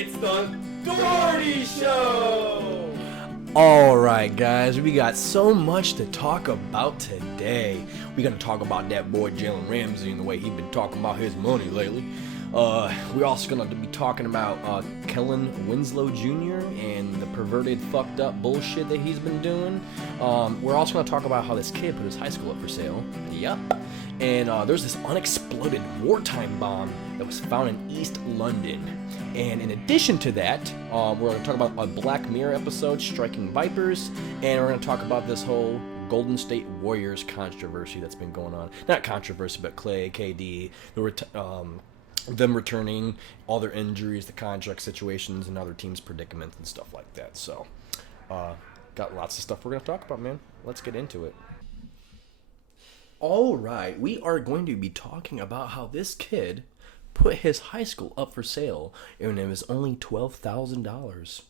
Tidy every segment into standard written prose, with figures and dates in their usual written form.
It's the Dougherty Show! Alright guys, we got so much to talk about today. We gotta talk about that boy Jalen Ramsey and the way he's been talking about his money lately. We're also gonna be talking about Kellen Winslow Jr. and the perverted, fucked up bullshit that he's been doing. We're also gonna talk about how this kid put his high school up for sale. Yup. And there's this unexploded wartime bomb that was found in East London. And in addition to that, we're going to talk about a Black Mirror episode, Striking Vipers, and we're going to talk about this whole Golden Sate Warriors controversy that's been going on. Not controversy, but Clay, KD, them returning, all their injuries, the contract situations, and other teams' predicaments and stuff like that. So, got lots of stuff we're going to talk about, man. Let's get into it. All right, we are going to be talking about how this kid put his high school up for sale, and it was only $12,000. I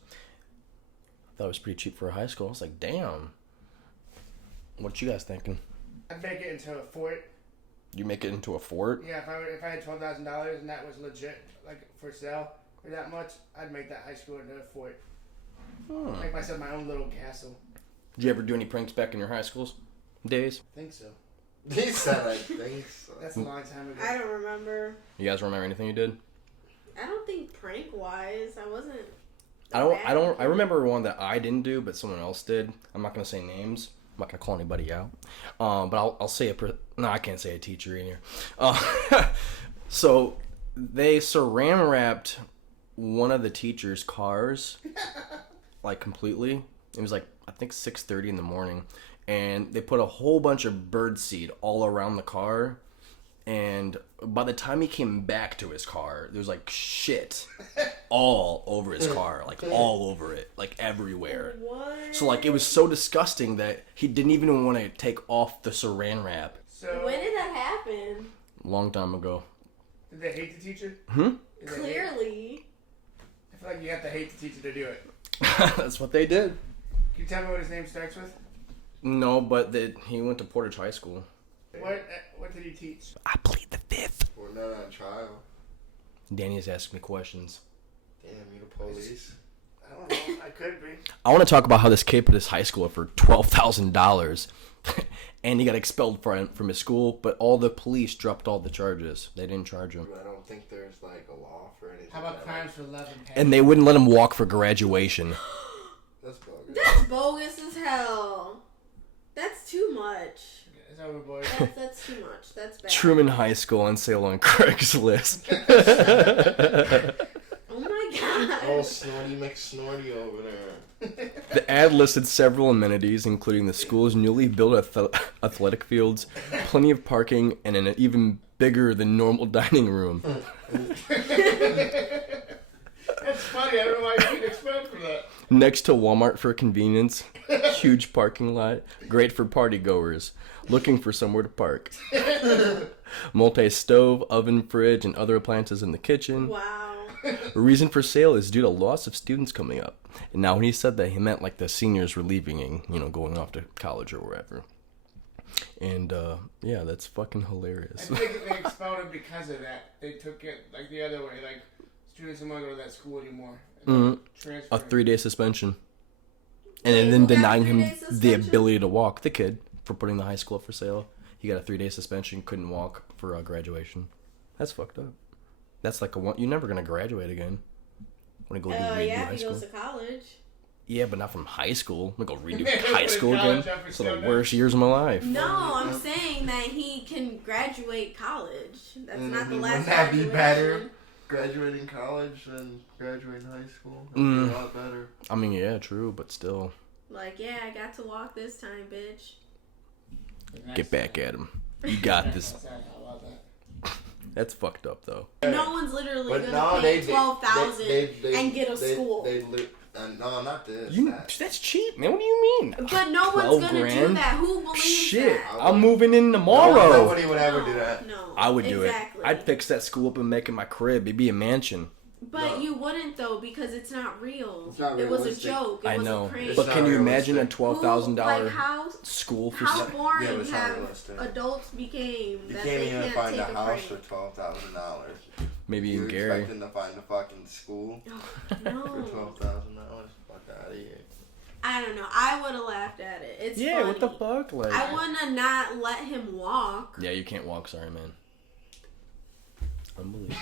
thought it was pretty cheap for a high school. I was like, damn. What you guys thinking? I'd make it into a fort. You make it into a fort? Yeah, if I had $12,000 and that was legit, like for sale for that much, I'd make that high school into a fort. Make myself my own little castle. Did you ever do any pranks back in your high school days? I think so. He said, I think so. That's a long time ago. I don't remember. You guys remember anything you did? I don't think prank-wise, I wasn't. I remember one that I didn't do, but someone else did. I'm not gonna say names. I'm not gonna call anybody out. But I'll say no, I can't say a teacher in here. So they saran wrapped one of the teacher's cars, like completely. It was like I think 6:30 in the morning, and they put a whole bunch of bird seed all around the car. And by the time he came back to his car, there was like shit all over his car, like all over it, like everywhere. What? So like it was so disgusting that he didn't even want to take off the saran wrap. So When did that happen? Long time ago. did they hate the teacher? Clearly. I feel like you have to hate the teacher to do it. That's what they did. Can you tell me what his name starts with? No, but he went to Portage High School. What did he teach? I plead the fifth. We're not on trial. Danny is asking me questions. Damn, you the police. I don't know. I could be. I want to talk about how this kid put his high school up for $12,000, and he got expelled from his school. But all the police dropped all the charges. They didn't charge him, I don't think there's like a law for anything. How about crimes for love and passion? and they wouldn't let him walk for graduation. That's bogus. That's bogus as hell. That's too much. It's over, boys. That's too much. That's bad. Truman High School on sale on Craigslist. Oh my god. Oh, Snorty McSnorty over there. The ad listed several amenities, including the school's newly built athletic fields, plenty of parking, and an even bigger than normal dining room. That's funny. I don't know why you get expelled for that. Next to Walmart for convenience, huge parking lot, great for party goers looking for somewhere to park. Multi-stove, oven, fridge, and other appliances in the kitchen. Wow. The reason for sale is due to loss of students coming up. And now when he said that, he meant like the seniors were leaving, going off to college or wherever. And yeah, that's fucking hilarious. I think they expelled him because of that. They took it like the other way. Like students don't want to go to that school anymore. Transfer. A 3-day suspension. And then denying him the ability to walk. The kid, for putting the high school up for sale. He got a 3-day suspension, couldn't walk for graduation. That's fucked up. That's like you're never going to graduate again. Want to go redo Yeah, high he school? goes to college. Yeah, but not from high school. I'm going to go redo high school College again. after It's the still worst years of my life. No, I'm saying that he can graduate college. That's not the last Wouldn't that be graduation. better? Graduating college than graduating high school? That would be a lot better. I mean, yeah, true, but still. Like, yeah, I got to walk this time, bitch. Get back at him. You got this. I love that. That's fucked up, though. No one's literally But gonna no, pay they $12,000 and get a school. No, not this. That's cheap, man. What do you mean? But no one's gonna do $12,000? that. Who believes Shit, that? I'm moving in tomorrow. Nobody would ever do that. No, I would do exactly. it. I'd fix that school up and make it my crib. It'd be a mansion. But No. you wouldn't though because it's not real. It's not It was a realistic. joke. It I was know. a prank. But It's can not you imagine a realistic. $12,000 Like school for how Yeah, boring but it's not have realistic. adults became You that can't they even can't find take a house prank. for $12,000. Maybe You're in Gary. expecting to find a fucking school Oh, no. for $12,000? Fuck out of here. I don't know. I would have laughed at it. It's Yeah, funny. what the fuck? Like, I wouldn't have not let him walk. yeah, you can't walk. Sorry, man. Unbelievable.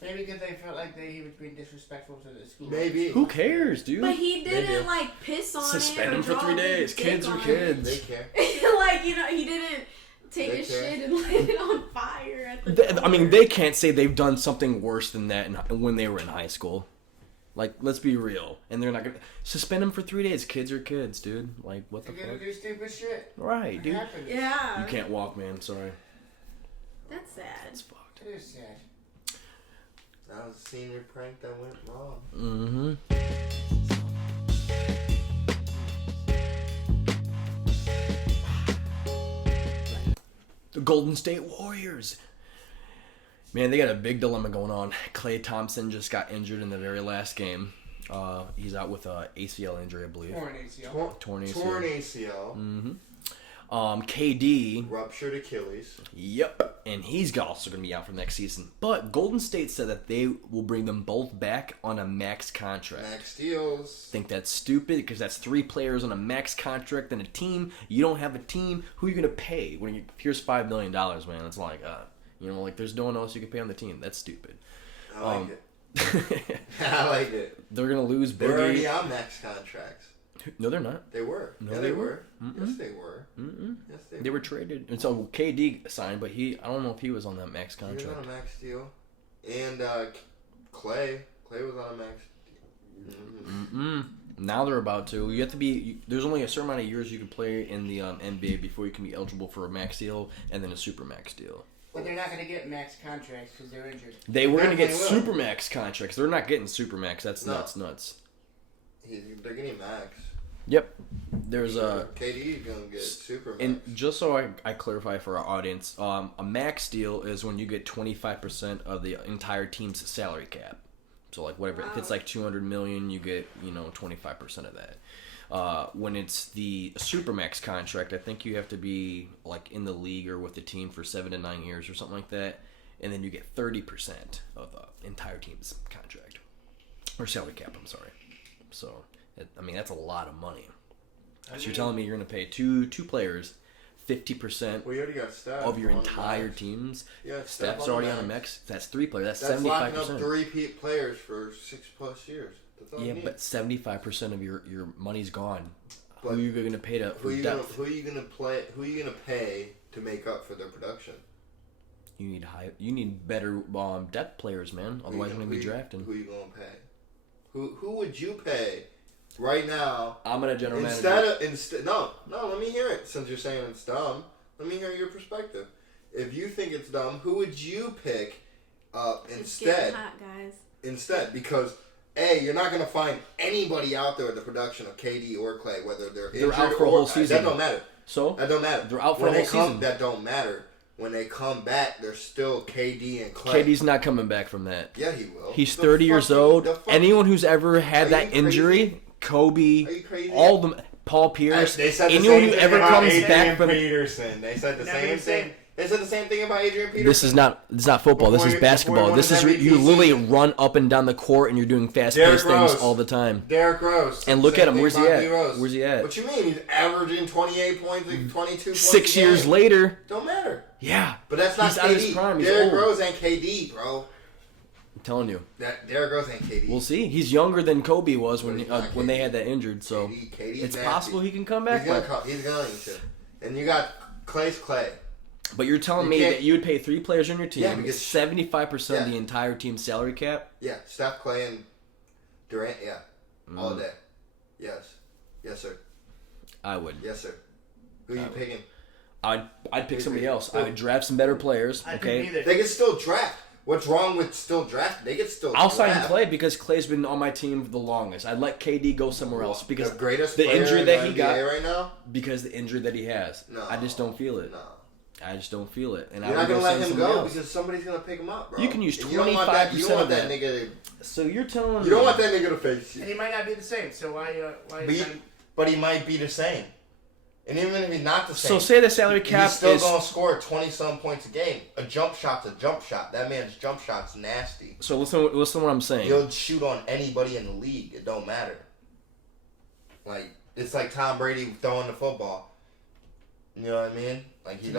Maybe because they felt like he was being disrespectful to the school. Maybe. Who cares, dude? But he didn't Maybe. like piss on Suspend it. him or for draw 3 a big days. dick Kids are on kids. They care. it. Like, you know, he didn't take They his care. shit and light it on fire at the I mean, door. they can't say they've done something worse than that when they were in high school. Like, let's be real. And they're not gonna suspend them for 3 days. Kids are kids, dude. Like, what the They're gonna fuck? do stupid shit. Right, It dude. happens. Yeah. You can't walk, man. Sorry. That's sad. It's fucked. It is sad. That was a senior prank that went wrong. Mm-hmm. The Golden State Warriors. Man, they got a big dilemma going on. Klay Thompson just got injured in the very last game. He's out with a ACL injury, I believe. Torn ACL. Torn ACL. Torn ACL. Mm-hmm. KD. Ruptured Achilles. Yep. And he's also going to be out for next season. But Golden State said that they will bring them both back on a max contract. Max deals. Think that's stupid because that's 3 players on a max contract and a team. You don't have a team. Who are you going to pay? Here's $5 million, man. It's like, like there's no one else you can pay on the team. That's stupid. I like it. I like it. They're going to lose Biggie. They're already on max contracts. No, they're not. They were. No, yeah, they they were. were. Yes, they were. Mm-mm. Yes, They were traded. And so KD signed, but I don't know if he was on that max He was contract. on a max deal. And Clay was on a max deal. Mm-mm. Now they're about to. You have to be. There's only a certain amount of years you can play in the NBA before you can be eligible for a max deal and then a super max deal. But they're not going to get max contracts because they're injured. They were going to get Definitely will. super max contracts. They're not getting super max. That's No. nuts. They're getting max. Yep. There's KD's gonna get super max. and just so I clarify for our audience, a max deal is when you get 25% of the entire team's salary cap. So like whatever, if it's like $200 million, you get 25% of that. When it's the supermax contract, I think you have to be like in the league or with the team for 7 to 9 years or something like that, and then you get 30% of the entire team's contract or salary cap. I'm sorry. So that's a lot of money. So you're telling me you're going to pay two players 50% Well, you already got Steph of your on the entire max. teams? Yeah, Steph's on already the on a max. That's 3 players. That's That's locking up 75%. 3 players for 6+ years. That's all Yeah, you need. but 75% of your money's gone. But who are you going to pay who you depth? Who are you gonna pay to make up for their production? You need better depth players, man. Otherwise, you're going to be drafting. Who you gonna pay? Who would you pay right now? I'm going to general manager. No, let me hear it. Since you're saying it's dumb, let me hear your perspective. If you think it's dumb, who would you pick It's instead? getting hot, guys. Instead, because you're not going to find anybody out there with the production of KD or Clay, whether they're injured out for a or whole season. That don't matter. So That don't matter. they're out for when a they whole season. That don't matter. When they come back, they're still KD and Clay. KD's not coming back from that. Yeah, he will. He's The 30 years fucking- old. the fucking- Anyone who's ever had Are that you injury, crazy? Kobe, Are you crazy? all of them, Paul Pierce, They said the anyone same who thing ever about comes Adrian back from Peterson. They said the Never same the same. thing. They said the same thing about Adrian Peterson. This is not football. This is Before basketball. he This won is his you MVP literally season. run up and down the court and you're doing fast Derrick paced things Rose. all the time. Derrick Rose. And look Same at him. thing Where's he about at? D-Rose. Where's he at? What you mean? He's averaging 28 points, like 22 points. 6 a years game. later, Don't matter. yeah. But that's not He's KD. out of his prime. He's Derrick old. Rose ain't KD, bro. I'm telling you. Derrick Rose ain't KD. We'll see. He's younger than Kobe was when But he's not when they KD. had that injured. So KD's it's nasty. possible he can come back. He's going to. And you got Clay's Clay. But you're telling You me can't- that you would pay 3 players on your team, Yeah, because- 75% of Yeah. the entire team's salary cap? Yeah, Steph, Clay, and Durant. Yeah, all Mm. day. Yes, yes, sir. I would. Yes, sir. Who you picking? I'd pick somebody else. I would draft some better players. I Okay. think neither. They can still draft. What's wrong with still draft? They can still. I'll draft. sign Clay because Clay's been on my team the longest. I'd let KD go somewhere else because the greatest the player injury in that the he NBA got right now. because the injury that he has. No, I just don't feel it. No, I just don't feel it. And you're I not would gonna go let sign him somebody go else. because somebody's gonna pick him up, bro. You can use And you don't want that- 25% You don't want of that nigga. So you're telling me You don't want that nigga to face And you. he might not be the same. So why? But he might be the same. And even if he's not the same. So say the salary cap he's still is... going to score 20-some points a game. A jump shot's a jump shot. That man's jump shot's nasty. So listen to what I'm saying. He'll shoot on anybody in the league. It don't matter. Like, it's like Tom Brady throwing the football. You know what I mean? Like, he's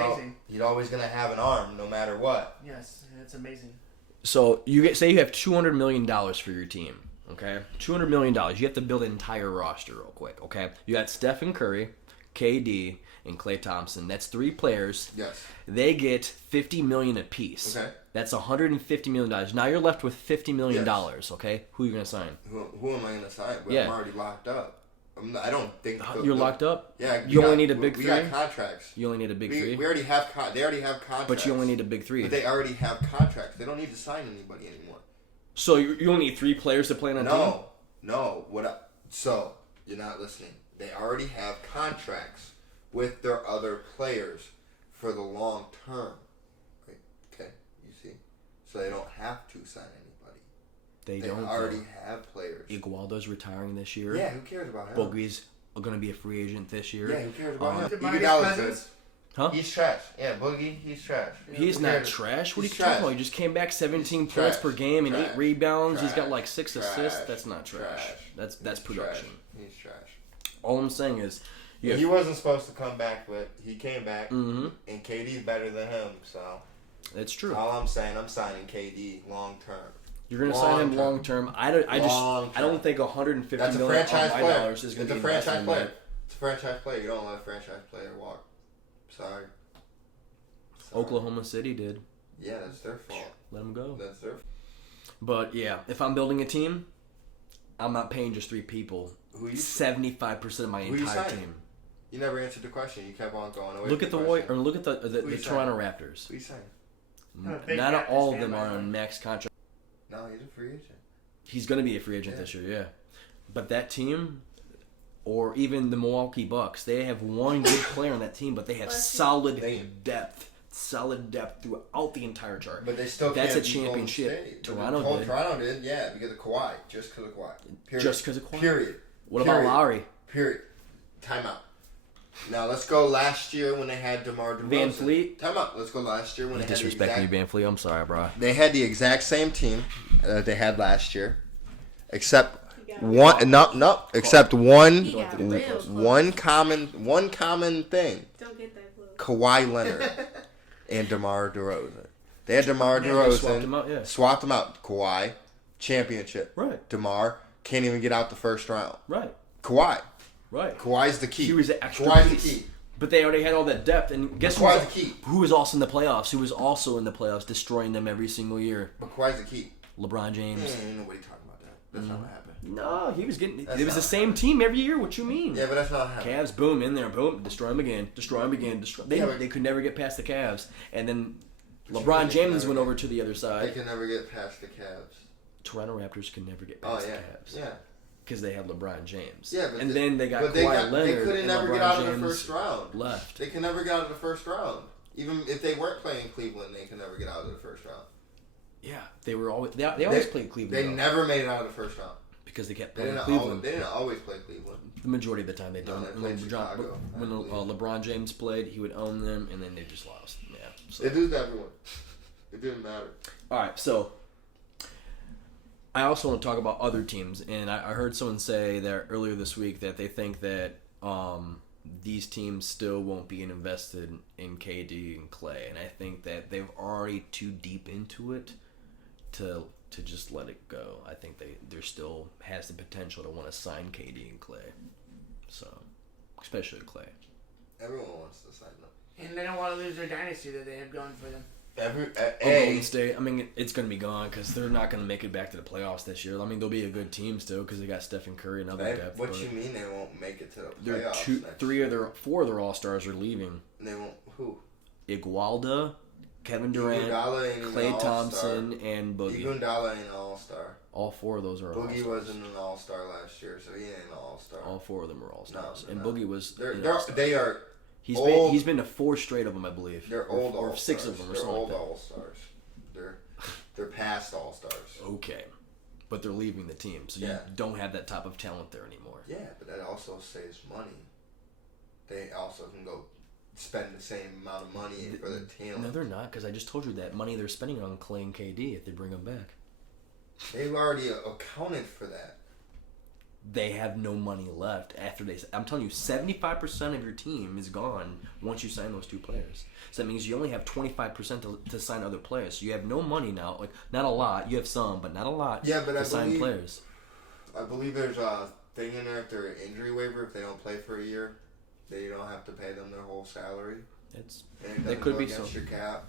always going to have an arm no matter what. Yes, it's amazing. So say you have $200 million for your team, okay? $200 million. You have to build an entire roster real quick, okay? You got Stephen Curry, KD, and Klay Thompson. That's 3 players. Yes. They get $50 million apiece. Okay. That's $150 million. Now you're left with $50 million, yes. Okay? Who are you going to sign? Who am I going to sign? Well, yeah. I'm already locked up. I don't think... You're locked up? Yeah. You only need a big 3? We got contracts. You only need a big 3? We already have... They already have contracts. But you only need a big 3. But they already have contracts. They don't need to sign anybody anymore. So you only need 3 players to play on a team? No. So, you're not listening. They already have contracts with their other players for the long term. Okay, you see? So they don't have to sign anybody. They already have players. Iguodala's retiring this year. Yeah, who cares about him? Boogie's going to be a free agent this year. Yeah, who cares about him? Iguodala's good. Huh? He's trash. Yeah, Boogie, he's trash. He's not trash. What are you talking about? He just came back 17 points per game and 8 rebounds. He's got like 6 assists. That's not trash. That's production. He's trash. All I'm saying is... He wasn't supposed to come back, but he came back, mm-hmm. and KD's better than him, so... That's true. All I'm saying, I'm signing KD long term. You're going to sign him long term. I don't think $150 million is going to be It's a franchise player. It's a franchise player. You don't let a franchise player walk. Sorry. Oklahoma City did. Yeah, that's their fault. Let them go. That's their fault. But yeah, if I'm building a team, I'm not paying just 3 people. 75% of my entire team. You never answered the question. You kept on going away. Look at the Toronto Raptors. Who you saying? Not all of them are on max contract. No, he's a free agent. He's going to be a free agent this year, yeah. But that team, or even the Milwaukee Bucks, they have one good player on that team, but they have solid depth throughout the entire chart. But they still That's can't a championship. Toronto did, yeah, because of Kawhi. Just because of Kawhi. Period. Just because of Kawhi? Period. What about Lowry? Period. Timeout. Now let's go last year when they had DeMar DeRozan. Van Fleet. Timeout. Let's go last year when they had Disrespecting you, Van Fleet. I'm sorry, bro. They had the exact same team that they had last year, except one. No. Except one common thing. Don't get that close. Kawhi Leonard and DeMar DeRozan. They had DeMar DeRozan. Swapped them out. Kawhi, championship. Right. DeMar can't even get out the first round. Right. Kawhi. Right. Kawhi's the key. He was the extra Kawhi's piece. the key. But they already had all that depth, and guess Kawhi's the key. Who was also in the playoffs? Who was also in the playoffs, destroying them every single year? But Kawhi's the key. LeBron James. Ain't nobody talking about that. That's not what happened. No, he was getting. It was the same team every year. What you mean? Yeah, but that's not happening. Cavs, boom, in there, boom, destroy them again, destroy them again, destroy. They could never get past the Cavs, and then LeBron James went over to the other side. They can never get past the Cavs. Toronto Raptors can never get past the Cavs. Yeah. Because they had LeBron James. Yeah, but then they got Kawhi Leonard. They couldn't never get out of the James first round. Left. They can never get out of the first round. Even if they weren't playing Cleveland, they can never get out of the first round. Yeah, they were always. They always played Cleveland. They never made it out of the first round because they kept playing Cleveland. They didn't always play Cleveland. The majority of the time they don't. They played Chicago. When LeBron James played, he would own them, and then they just lost. Yeah, so. They lose everyone. It didn't matter. All right, so. I also want to talk about other teams, and I heard someone say that earlier this week that they think that these teams still won't be invested in KD and Klay, and I think that they're already too deep into it to just let it go. I think there still has the potential to want to sign KD and Klay, so especially Klay. Everyone wants to sign them, and they don't want to lose their dynasty that they have going for them. Golden State, I mean, it's going to be gone because they're not going to make it back to the playoffs this year. I mean, they'll be a good team still because they got Stephen Curry and other depth. What you mean they won't make it to the playoffs? 4 of their All-Stars are leaving. And they won't. Who? Iguodala, Kevin Durant, Klay Thompson, and Boogie. Iguodala ain't an All-Star. All 4 of those are All-Stars. Boogie wasn't an All-Star last year, so he ain't an All-Star. All 4 of them are All-Stars, and no. Boogie was. They are. He's been to 4 straight of them, I believe. They're old or All-Stars. 6 of them, or something like that. They're old All-Stars. They're past All-Stars. Okay, but they're leaving the team, so you don't have that type of talent there anymore. Yeah, but that also saves money. they also can go spend the same amount of money for their talent. No, they're not, because I just told you that money they're spending on Clay and KD if they bring them back. They've already accounted for that. They have no money left after they. I'm telling you, 75% of your team is gone once you sign those two players. So that means you only have 25% to sign other players. So you have no money now. Like, not a lot. You have some, but not a lot. Yeah, but to sign players. I believe there's a thing in there if they're an injury waiver. If they don't play for a year, they don't have to pay them their whole salary. That could be against something. your cap.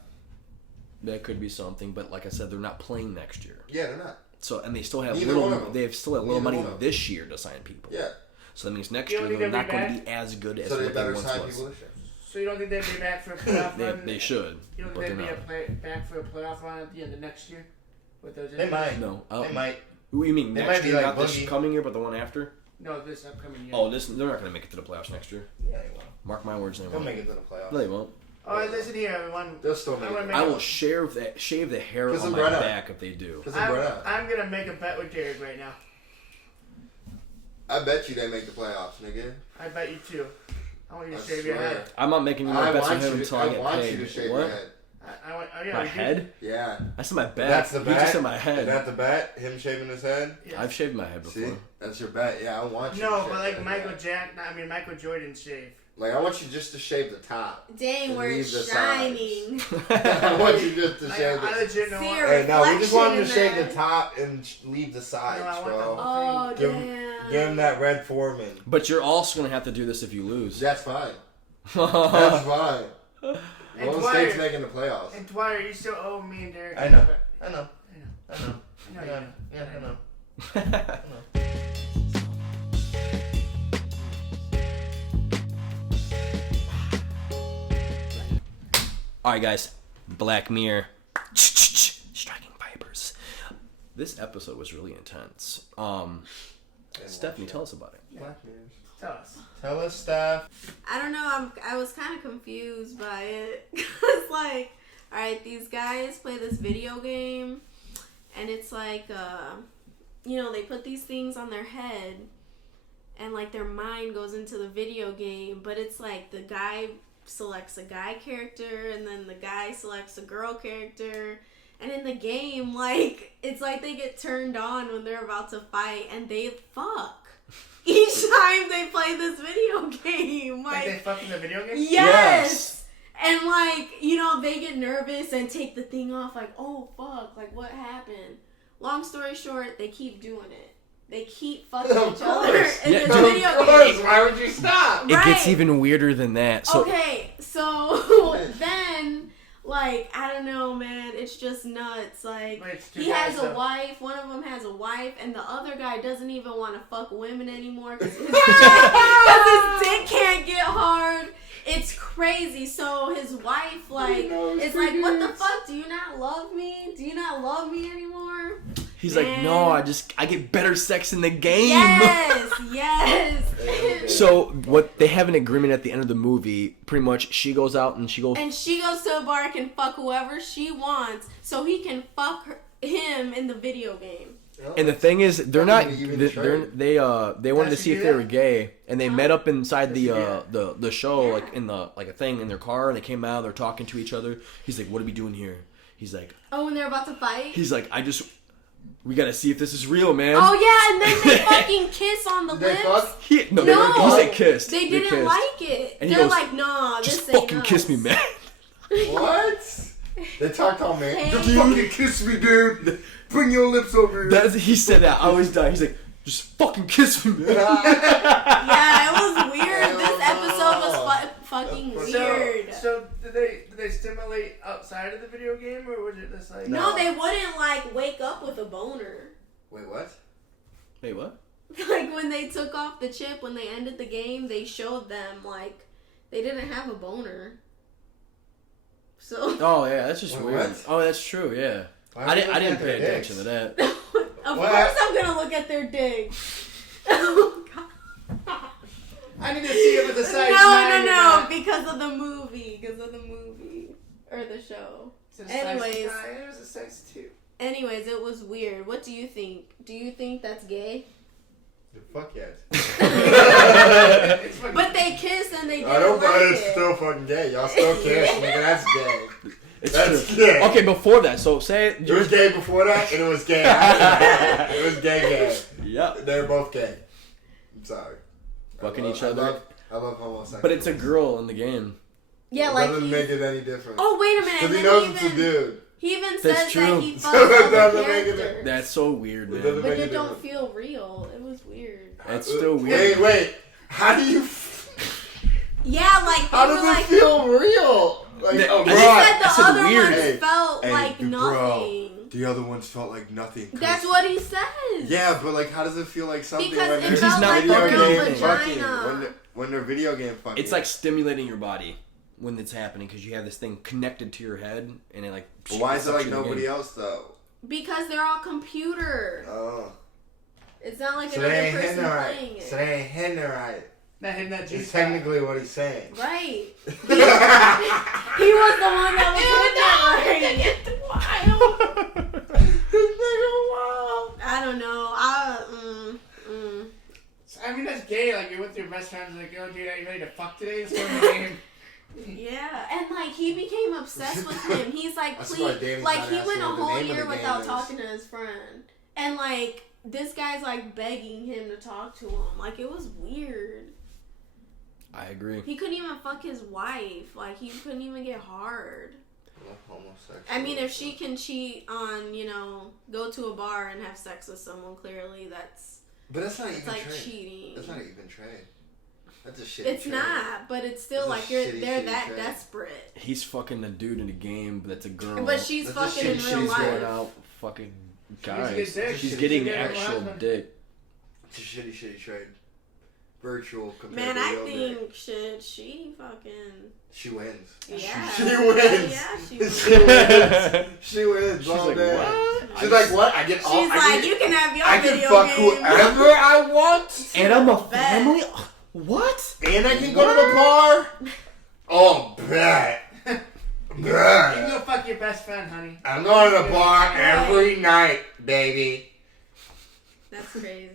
That could be something, but like I said, they're not playing next year. Yeah, they're not. So and they still have Neither one of little. them. They have still have little Neither money one of them. this year to sign people. Yeah. So that means next You year don't they're think not they'll going be to be as good as So they what they better once sign was. people this year. So you don't think they'd be back for a playoff run? They should, You don't but think they're they'd not. be back for a playoff run at the end of next year? With those They might. No, They might. What do you mean They next might be year? like Not this Boogie. coming year, but the one after. No, this upcoming year. Oh, they're not going to make it to the playoffs next year. Yeah, they will. Mark my words, they They'll won't. make it to the playoffs. No, they won't. All right, listen here, everyone. They'll still make I'm gonna it. make I a- will shave the hair Because on of my Brenna. back if they do. Because of Brenna. I'm gonna make a bet with Derek right now. I bet you they make the playoffs, nigga. I bet you too. I want you to I shave your swear. head. I'm not making any more I bets on want him you until I to, get I want paid. you to shave What? your head. Yeah, My we do. head? Yeah. I said my back. That's the You bet. just said my head. Is that the bet? Him shaving his head? Yes. I've shaved my head before. See? That's your bet. Yeah, I want you to No, shave but like that Michael head. Michael Jordan shave. Like, I want you just to shave the top. Dang, And we're leave the shining. I want you just to Like, shave I the legit know. See what- your Hey, no, we just want him to reflection shave in the that. top and leave the sides, No, I want the bro. whole- Oh, Give, damn. give him that red Foreman. But you're also going to have to do this if you lose. That's fine. That's fine. And Golden Dwyer- State's making the playoffs. And Dwyer, you still owe me and Derek. I know. I I know. know. I know. I know you know. Yeah, I know. Alright, guys. Black Mirror. Striking vipers. This episode was really intense. Stephanie, tell us about it. Black Mirrors. Tell us. Tell us, Steph. I don't know. I was kind of confused by it. It's like, all right, these guys play this video game, and it's like, they put these things on their head, and like their mind goes into the video game. But it's like the guy selects a guy character, and then the guy selects a girl character. And in the game, like, it's like they get turned on when they're about to fight, and they fuck. Each time they play this video game, Like they like, fuck in the video game? yes! And like, they get nervous and take the thing off, like, oh fuck, like what happened? Long story short, they keep doing it. They keep fucking Of each other course. in Yeah, this dude. video Of course. game. Why would you stop? It gets Right. even weirder than that. So Okay, so then, like, I don't know, man, it's just nuts. Like, Wait, it's two he guys, has a though. wife, one of them has a wife, and the other guy doesn't even want to fuck women anymore because his dick can't get hard. It's crazy. So his wife, like, is like, what the fuck? Do you not love me? Do you not love me anymore? he's like, Man. no, I get better sex in the game. Yes, yes. So what they have an agreement at the end of the movie. Pretty much, she goes out and she goes. And she goes to a bar and can fuck whoever she wants, so he can fuck him in the video game. And the thing is, they're Not not. even They wanted to Does see she if do they that? were gay, and they met up inside Does she do the show, Yeah. like in the a thing in their car, and they came out. They're talking to each other. He's like, "What are we doing here?" He's like, Oh, when they're about to fight? we gotta see if this is real, man. Oh, yeah, and then they fucking kiss on the Did they lips. fuck? No, No. he said kissed. They didn't kissed. like it. And he They're goes, like, nah, this Just ain't fucking us. kiss me, man. What? They talked all man. Hey. Just fucking kiss me, dude. Bring your lips over here. He said that. I always die. He's like, just fucking kiss me, man. Yeah, it was weird. Hell This episode was fucking That's weird. So did they stimulate outside of the video game, or was it just like? No, they wouldn't, like, wake up with a boner. Wait, what? Wait, what? Like, when they took off the chip, when they ended the game, they showed them, like, they didn't have a boner. So, Oh yeah, that's just Wait, weird. what? Oh, that's true. Yeah, Why I are you didn't looking at pay their attention to dicks? that. of What? course I'm gonna look at their dick. Oh, God. I need to see if it's a size 9 or No, not. because of the movie. Or the show. It's a size Anyways. 9, it was a size 2. Anyways, it was weird. What do you think? Do you think that's gay? Fuck yes. But they kissed and they didn't I don't like buy it's it. still fucking gay. Y'all still kiss, nigga. That's gay. It's That's true. gay. Okay, before that, so say It was gay before that, and it was gay after that. It was gay. Yep. They're both gay. I'm sorry. Fucking each other. I love homosexuals. But it's a girl in the game. Yeah, It like doesn't make it any different. Oh, wait a minute. Because he And knows then it's a dude. he even That's says true. that he So fucks it other doesn't make it- characters. That's so weird, It man. doesn't But make it it don't different. feel real. It was weird. That's still weird. Wait. How do you... Yeah, like How they does were it like. feel real? Like, They- oh, I He said- said the I said other weird. ones Hey, felt hey, like bro. nothing. The other ones felt like nothing. That's what he says. Yeah, but like, how does it feel like something Because when it they're He's felt not like a fucking real anything. vagina. when they're video game fucking. It's like stimulating your body when it's happening because you have this thing connected to your head and it like. But why is it like sucks you in. nobody else though? Because they're all computer. Oh. It's not like So they another ain't hitting person it playing right. it. So they ain't hitting it right. Not hitting that juice. It's technically what he's saying. Right. He was the one that was hitting it right. I don't know. I mean, that's gay. Like, you're with your best friends, like, yo, dude, are you ready to fuck today? Let's go in the game. Yeah, and like he became obsessed with him. He's like, That's please, why Danny's like not he went asking a what the whole name of year the game without is. talking to his friend, and like this guy's like begging him to talk to him. Like it was weird. I agree. He couldn't even fuck his wife. Like he couldn't even get hard. Homosexual. I mean, if she can cheat on, go to a bar and have sex with someone, clearly that's But that's like trade. cheating. That's not even trade. That's a shitty It's trade. not, but it's still It's a like shitty, they're shitty that trade. desperate. He's fucking a dude in a game, but that's a girl. But she's That's a fucking in shit real she's going life. out fucking get guys. dick. She's She's getting getting actual husband. dick. It's a shitty trade. Virtual compared Man, to I real think dick. she fucking. She wins. Yeah. She wins. Yeah, she She wins. wins. She wins. She's all like, day. what? She's like, what? I get She's all. like, you can have your I can video fuck game. whoever I want, And I'm a Bet. family. What? and I can go to the bar. Oh, bet. You can Bet. go fuck your best friend, honey. I'm going to the bar every night, baby. That's crazy.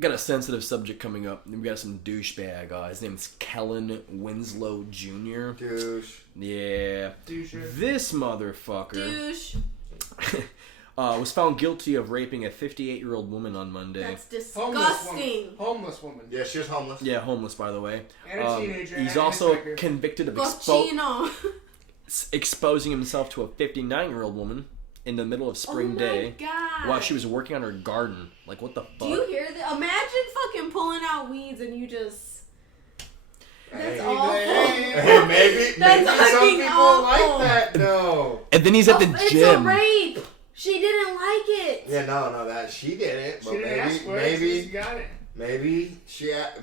Got a sensitive subject coming up. We got some douchebag. His name is Kellen Winslow Jr. Douche. Yeah. Doucher. This motherfucker Douche. was found guilty of raping a 58-year-old woman on Monday. That's Homeless disgusting. woman. Homeless woman. Yeah, she was homeless. Yeah, homeless, by the way. And a teenager. He's and a also hitchhiker. convicted of Cochino. exposing himself to a 59-year-old woman in the middle of spring oh day my God. while she was working on her garden. Like, what the fuck? Do you hear that? Imagine fucking pulling out weeds and you just. That's Hey, awful. Hey, maybe That's some fucking people awful. like that though. And then he's at the It's gym. a rape. She didn't like it. Yeah, no, that she didn't. But She didn't ask for it. maybe She got it.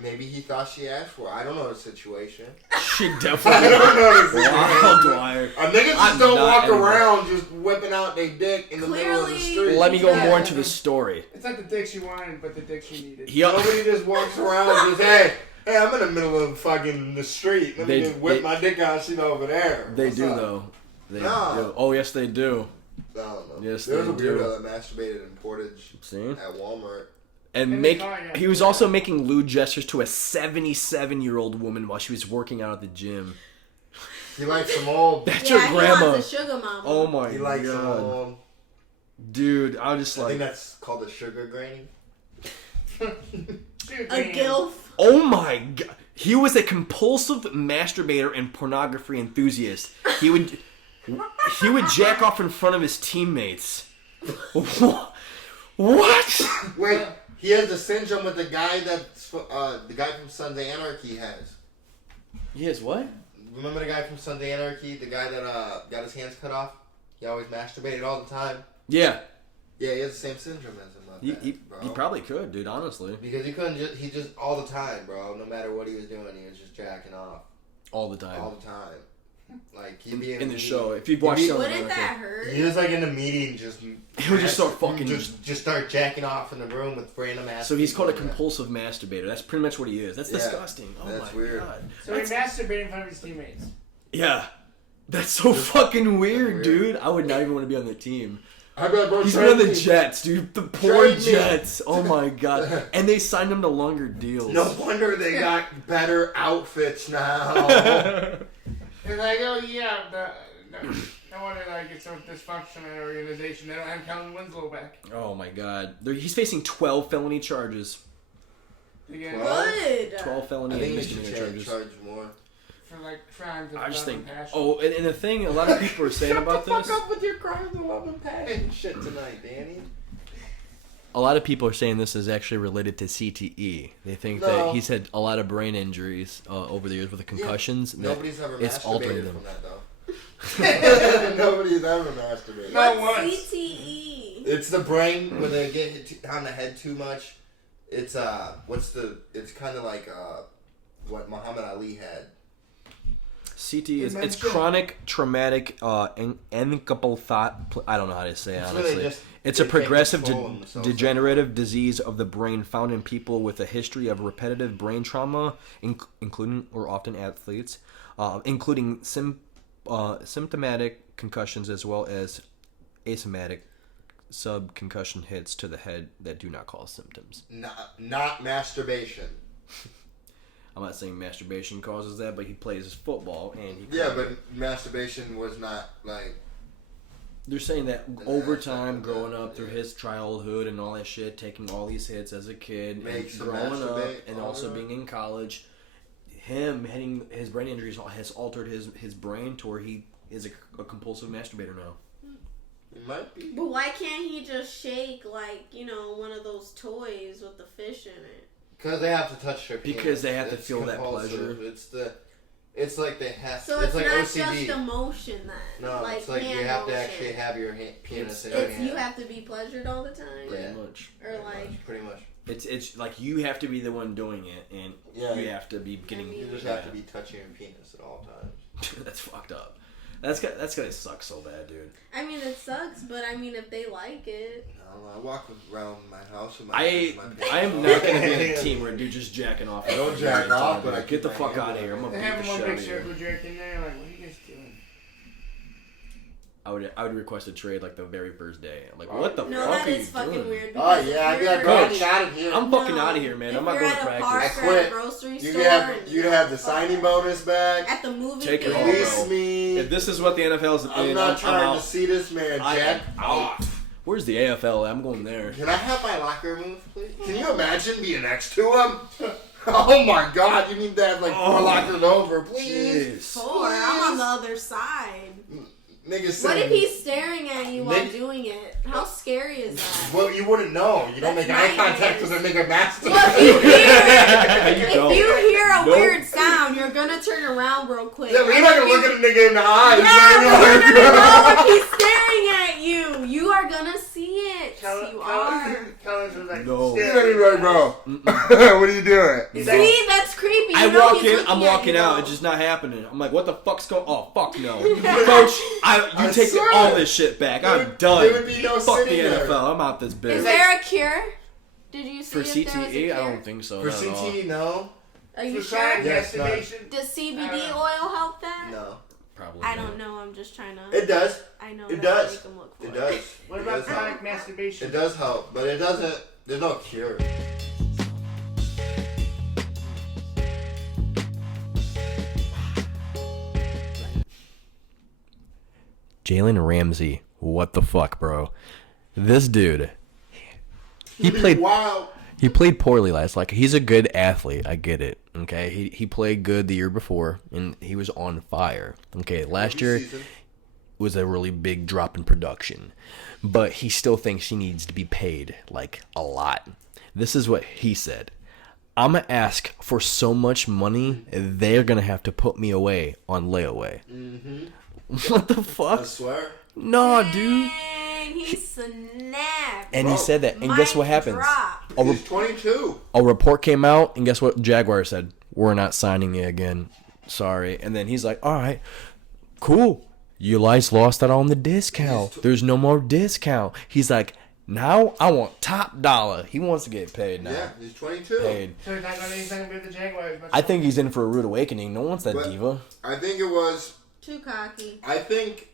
maybe he thought she asked for it. I don't know the situation. She I definitely. don't know the Wow, situation. Dwyer. Niggas just I'm don't not walk anymore. around just whipping out their dick in the middle of the Clearly- street. Let me go Yeah. more into the story. It's not the dick she wanted, but the dick she needed. Nobody just walks around just, hey, I'm in the middle of fucking the street. Let me They- just whip they- my dick out. She's over there. They What's do, up? though. They No. do. Oh, yes, they do. I don't know. Yes, There was a they do. weirdo that masturbated in Portage See? at Walmart. And In the make car, yeah. he was also making lewd gestures to a 77-year-old woman while she was working out at the gym. He likes some old. That's Yeah, your he grandma. wants a sugar mama. Oh my He likes some god, old. dude! I was just I think like, that's called a sugar granny. A gilf. oh my god. He was a compulsive masturbator and pornography enthusiast. He would jack off in front of his teammates. What? Wait, he has the syndrome with the guy the guy from Sunday Anarchy has. Yes, what? Remember the guy from Sunday Anarchy? The guy that got his hands cut off? He always masturbated all the time. Yeah. Yeah, he has the same syndrome as him. He bro. probably could, dude, honestly. Because he just all the time, bro. No matter what he was doing, he was just jacking off All the time. all the time. Like he'd In, be in the meeting. show. If you've watched He'd be- Sunday Wouldn't Night that Live. hurt? He was like in the meeting, just He would just start fucking- just start jacking off in the room with random ass. So he's called a people. compulsive masturbator. That's pretty much what he is. That's Yeah, disgusting. Oh that's my weird. god. So he masturbated in front of his teammates. Yeah. That's so fucking weird, dude. I would not even want to be on the team. I bet, bro, He's been on the me. Jets, dude. The poor Trade me. Jets. Oh my god. And they signed him to longer deals. No wonder they got better outfits now. It's like, oh yeah, no wonder like it's so dysfunctional organization. They don't have Kellen Winslow back. Oh my god. He's facing 12 felony charges. Again, Good. 12 I felony think they misdemeanor should charges. charge more. for like crimes of I just love think. and passion. Oh, and the thing a lot of people are saying about this. Fuck up with your crimes of love and passion shit tonight, Danny. A lot of people are saying this is actually related to CTE. They think that he's had a lot of brain injuries over the years with the concussions. Yeah. Nobody's ever it's altering masturbated them. from that, though. Nobody's ever masturbated. No. What's once. CTE? It's the brain when they get hit on the head too much. It's it's kind of like what Muhammad Ali had. CTE is it's Dementia. chronic traumatic encephalopathy. I don't know how to say it, It's honestly. really just It's they a can't progressive control themselves. degenerative disease of the brain found in people with a history of repetitive brain trauma, including or often athletes, including symptomatic concussions as well as asymptomatic subconcussion hits to the head that do not cause symptoms. Not masturbation. I'm not saying masturbation causes that, but he plays football and he But masturbation was not like. they're saying that over time, growing up through his childhood and all that shit, taking all these hits as a kid, Makes and him growing up, masturbate, and all also right. being in college, him hitting his brain injuries has altered his brain to where he is a compulsive masturbator now. It might be. But why can't he just shake like, one of those toys with the fish in it? Because they have to touch their penis. Because they have to It's feel that compulsive. pleasure. It's like they have. So it's it's like not OCD. just emotion then. No, like it's like hand you have to motion. actually have your penis in your It's hand. you have to be pleasured all the time. Pretty Yeah. much. Or like Pretty much. It's like you have to be the one doing it, and you have to be getting. You just have to be touching your penis at all times. That's fucked up. That's gonna suck so bad, dude. I mean it sucks, but I mean if they like it. No, I walk around my house with my I am not gonna be on a team where dude just jacking off. Don't jack off, but I get keep the my fuck hand out of on here. I'm it. gonna They beat have the one shit big out of you. circle jerk in there. Like, what are you guys doing? I would request a trade like the very first day. I'm like, what the No, fuck that are you is fucking doing? weird. Oh because yeah, I'd be if like, you're- bro, get out of here. I'm fucking No, out of here, man. if I'm not you're going to at a practice. park I or at a quit. grocery You store. you'd have the signing bonus back. At the movie Take it theater. all, Release bro. me. If this is what the NFL's I'm in, not trying out. to see this man I jack am off. Where's the AFL? I'm going there. Can I have my locker moved, please? Can you imagine being next to him? Oh my god, you need to have like 4 lockers over, please. Jeez. 4. I'm on the other side. Niggas What saying, if he's staring at you while Nick- doing it? How scary is that? well, you wouldn't know. You don't That's make eye contact nightmares. with a nigga master. Well, if you hear You don't. if you hear a Nope. weird sound, you're gonna turn around real quick. Yeah, but you're not gonna look at a nigga in the eyes. Yeah, man. but you're gonna know if he's staring at you. You are gonna see it. You are. Kellen's was like, No. You're gonna be like, bro, what are you doing? See, that's creepy. I You know walk he's in, looking I'm at walking you, out, though. it's just not happening. I'm like, what the fuck's going? Oh fuck no, coach! You I take swear. all this shit back. There I'm would- done. there would be no Fuck the sitting there. NFL. I'm out this Is bitch. there a cure? Did you see For if there was a CTE, cure? I don't think so. For not at all. CTE, no. Are you for sure? chronic Yes, masturbation. Does CBD oil help that? No. Probably. I not. don't know. I'm just trying to. It does. I know. It that I does. make 'em look for It does. What It about does help. chronic masturbation? It does help, but it doesn't. There's no cure. Jalen Ramsey, what the fuck, bro? This dude, he played. Wow. He played poorly last. Like he's a good athlete. I get it. Okay, he played good the year before, and he was on fire. Okay, last year Season. was a really big drop in production, but he still thinks he needs to be paid like a lot. This is what he said. I'm gonna ask for so much money, they're gonna have to put me away on layaway. What the I fuck? swear. No, dude. Dang, he snapped. And he said that. And guess what Mic happens? drop. He's 22. A report came out, and guess what Jaguar said? We're not signing you again. Sorry. And then he's like, all right, cool. You guys lost out on the discount. There's no more discount. He's like, now I want top dollar. He wants to get paid now. Yeah, he's 22. Paid. So he's not going to be with the Jaguars. Much I think he's in for a rude awakening. No one wants that But- diva. I think it was Too cocky. I think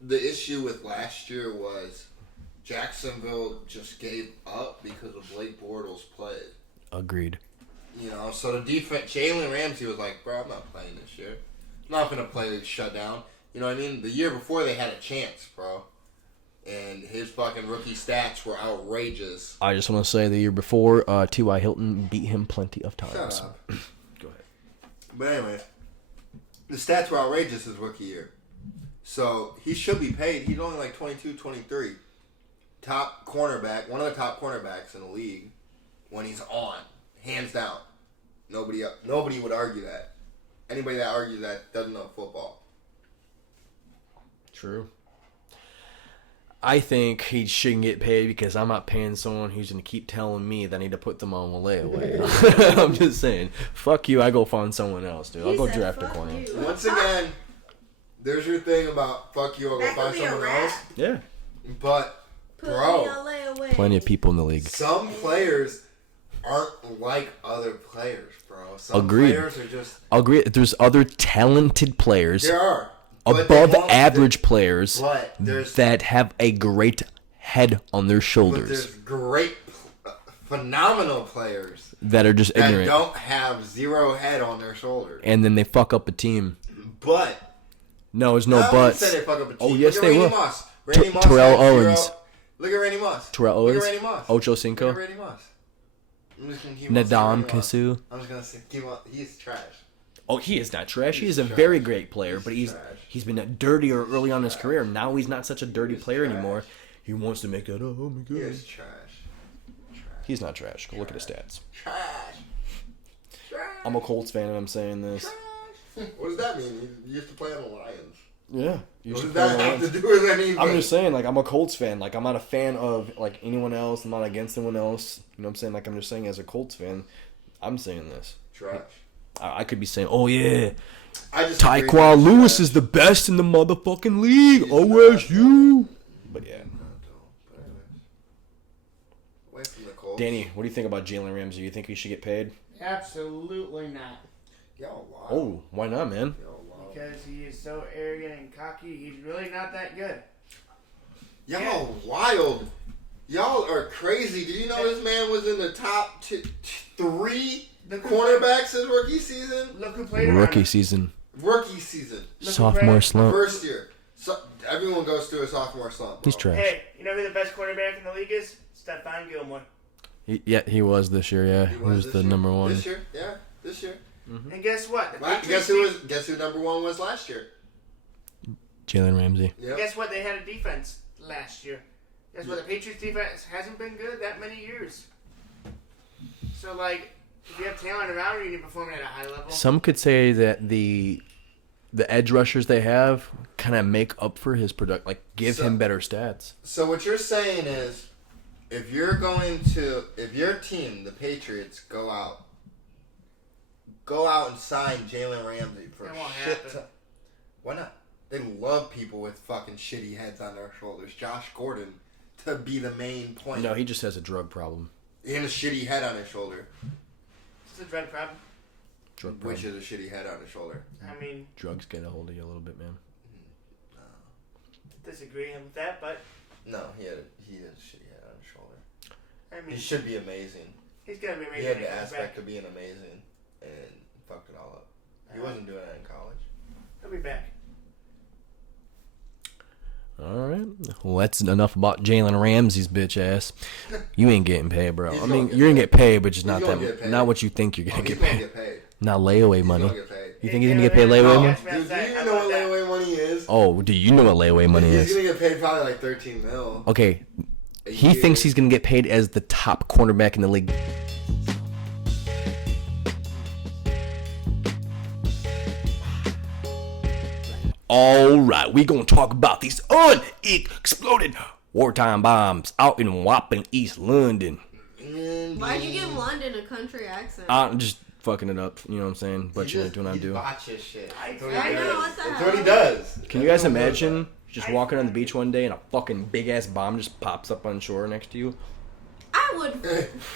the issue with last year was Jacksonville just gave up because of Blake Bortles' play. Agreed. You know, so the defense, Jalen Ramsey was like, bro, I'm not playing this year. I'm not going to play shutdown. You know what I mean? The year before they had a chance, bro. And his fucking rookie stats were outrageous. I just want to say the year before, T.Y. Hilton beat him plenty of times. Shut up. Go ahead. But anyway, the stats were outrageous his rookie year. So he should be paid. He's only like 22, 23. Top cornerback, one of the top cornerbacks in the league when he's on. Hands down. Nobody would argue that. Anybody that argues that doesn't know football. True. I think he shouldn't get paid because I'm not paying someone who's going to keep telling me that I need to put them on a layaway. I'm just saying. Fuck you. I go find someone else, dude. I'll go draft a corner. Once again, there's your thing about fuck you, I'll go find someone else. Yeah. But, bro, Plenty of people in the league. some players aren't like other players, bro. Some Agreed. players are just... I'll agree. There's other talented players, There are. But they above won't- average players But there's... that have a great head on their But shoulders there's great, phenomenal players that are just that ignorant. don't have zero head on their shoulders. And then they fuck up a team. But... No, there's no I wouldn't buts. say they fuck up a team. Oh, yes, Look at they Randy will. Moss. Randy Moss Terrell had zero- Owens. Look at Randy Moss. Terrell Look Owens. at Randy Moss. Ocho Look Cinco. at Randy Moss. I'm just gonna keep on saying Nadam Randy Moss. Kasu. I'm just gonna say, keep on. He's trash. Oh, he is not trash. He is a trash. very great player, but He's he's trash. been dirtier early on in his career. Now he's not such a dirty player trash. anymore. He wants to make it. Oh my He god. is trash. He's not trash. Go look at his stats. Trash. Trash. I'm a Colts fan, and I'm saying this. Trash. What does that mean? You used to play on the Lions. Yeah. What does that have to do with anything? I'm just saying, like, I'm a Colts fan. Like, I'm not a fan of, like, anyone else. I'm not against anyone else. You know what I'm saying? Like, I'm just saying as a Colts fan, I'm saying this. Trash. I could be saying, oh, yeah, I just agree Tyquan that he's Lewis trash. is the best in the motherfucking league. He's OSU. But, yeah. But anyways. Away from the Colts. Danny, what do you think about Jalen Ramsey? You think he should get paid? Absolutely not. Y'all wild. Oh, why not, man? Y'all wild. Because he is so arrogant and cocky, he's really not that good. Y'all wild. Y'all are crazy. Did you know this man was in the top three cornerbacks his rookie season? Look who played around Rookie him. season. Rookie season. Look who Sophomore played- slump. First year. So, everyone goes through a sophomore slump. Bro. He's trash. Hey, you know who the best quarterback in the league is? Stephon Gilmore. He was this year, yeah. He was this the year. number one. This year? Yeah, this year. And guess what? The Guess Patriots who number one was last year? Jalen Ramsey. Yep. Guess what? They had a defense last year. Guess what? The Patriots defense hasn't been good that many years. So, like, if you have talent around you, you're performing at a high level. Some could say that the edge rushers they have kind of make up for his product, like give him better stats. So what you're saying is, if your team, the Patriots, go out and sign Jalen Ramsey for It won't shit. happen. Why not? They love people with fucking shitty heads on their shoulders. Josh Gordon to be the main point. No, he just has a drug problem. And a shitty head on his shoulder. It's a drug problem. Drug problem. Which is a shitty head on his shoulder. I mean, Drugs get a hold of you a little bit, man. disagreeing with that, but No, he had a shitty head on his shoulder. I mean, He should be amazing. he's gonna be He amazing. had when he the comes aspect back. of being amazing and fucked it all up. He wasn't doing that in college. He'll be back. All right. Well, that's enough about Jalen Ramsey's bitch ass. You ain't getting paid, bro. He's I gonna mean, get you're gonna paid. get paid, but just He's not gonna that. get paid. Not what you think you're gonna He's get gonna paid. get paid. Not layaway He's money. gonna get paid. You think he's gonna get paid layaway money? Dude, do you know what layaway money is? Oh, do you know what layaway money He's is? gonna get paid probably like $13 million. Okay, a he year. thinks he's gonna get paid as the top cornerback in the league. All right, we gonna talk about these unexploded wartime bombs out in Wapping, East London. Why'd you give London a country accent? I'm just fucking it up, you know what I'm saying? Butchering it, doing what I'm doing. Botches shit. I That's what he know, does. what the That's hell? what he does. Can you guys imagine just walking on the beach one day and a fucking big ass bomb just pops up on shore next to you? I would.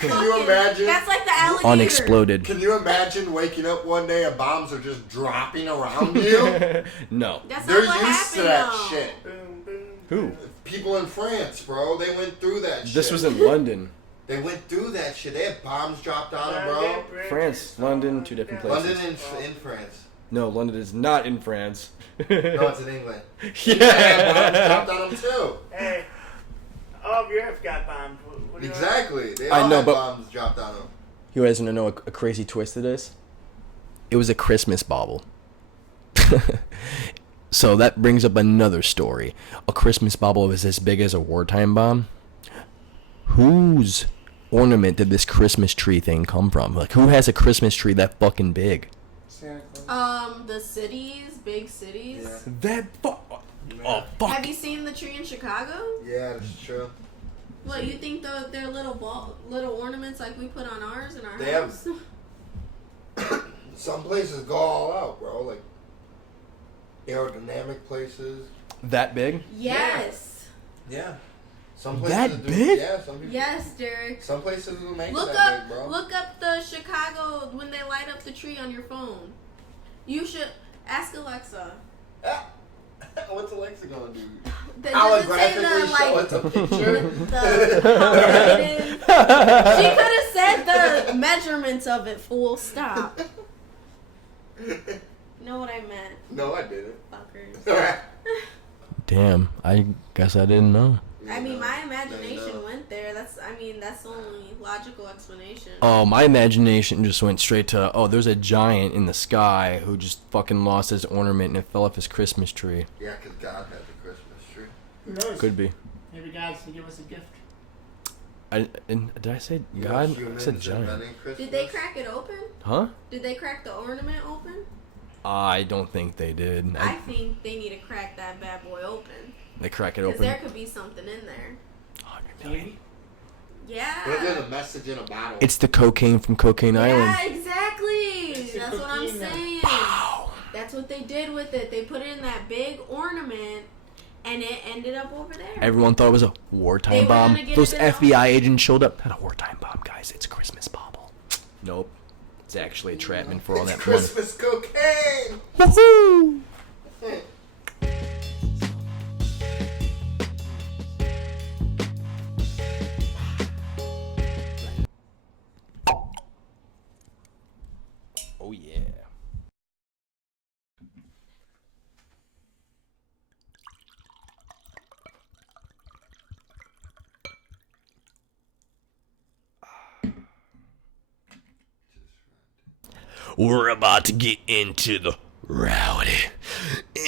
Can you imagine? That's like the alligator. Unexploded. Can you imagine waking up one day and bombs are just dropping around you? No. That's They're not what used to happened, that though. shit. Boom, boom. Who? People in France, bro, they went through that shit. This was in London. They went through that shit. They had bombs dropped on them, bro. France, London, two different places. London in France. No, London is not in France. No, it's in England. Yeah. They had bombs dropped on them too. Hey, all of Europe got bombed. What do you Exactly. They I all know, had but- bombs dropped on them. You guys want to know a crazy twist to this? It was a Christmas bauble. So that brings up another story. A Christmas bauble is as big as a wartime bomb. Whose ornament did this Christmas tree thing come from? Like, who has a Christmas tree that fucking big? Santa Claus. The cities, big cities. Yeah. That fuck. Oh, fuck. Have you seen the tree in Chicago? Yeah, that's true. What, you think they're little ornaments like we put on ours in our They have- house? Some places go all out, bro. Like aerodynamic places. That big? Yes. Yeah. Some places That do. big? Yeah, some people. Yes, Derek. Some places will make Look it that up big, bro. look up the Chicago when they light up the tree on your phone. You should ask Alexa. What's Alexa gonna do? Does it say Holographically the show like us a picture. how big it is? She could have said the measurements of it. Fool, stop. You know what I meant, No, I didn't. fuckers. Damn, I guess I didn't know. I mean, my imagination went there. That's the only logical explanation. Oh, my imagination just went straight to, oh, there's a giant in the sky who just fucking lost his ornament and it fell off his Christmas tree. Yeah, because God had the Christmas tree. Who knows? Could be. Maybe God's gonna give us a gift. Did I say You know, God? I humans said giant. inventing Christmas. Did they crack it open? Huh? Did they crack the ornament open? I don't think they did. I think they need to crack that bad boy open. They crack it Because open. there could be something in there. 100 million. Yeah. What if there's a message in a bottle? It's the cocaine from Cocaine Island. Yeah, exactly. It's the That's what I'm cocaine. saying. Wow. That's what they did with it. They put it in that big ornament, and it ended up over there. Everyone thought it was a They wartime were bomb. gonna get Those it in FBI agents showed up. Not a wartime bomb, guys. It's a Christmas bauble. Nope. It's actually a trapman for all It's that money. Christmas cocaine. Woohoo! Oh yeah. We're about to get into the Rowdy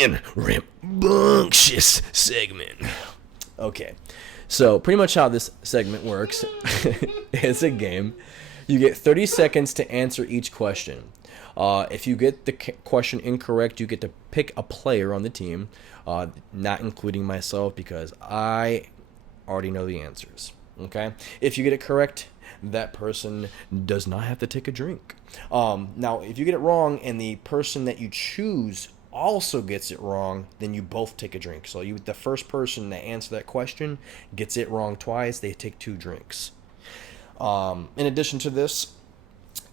and Rambunctious segment. Okay, so pretty much how this segment works is a game. You get 30 seconds to answer each question. If you get the question incorrect, you get to pick a player on the team, not including myself because I already know the answers. Okay? If you get it correct, that person does not have to take a drink. Now, if you get it wrong and the person that you choose also gets it wrong, then you both take a drink. So the first person to answer that question gets it wrong twice, they take 2 drinks. In addition to this,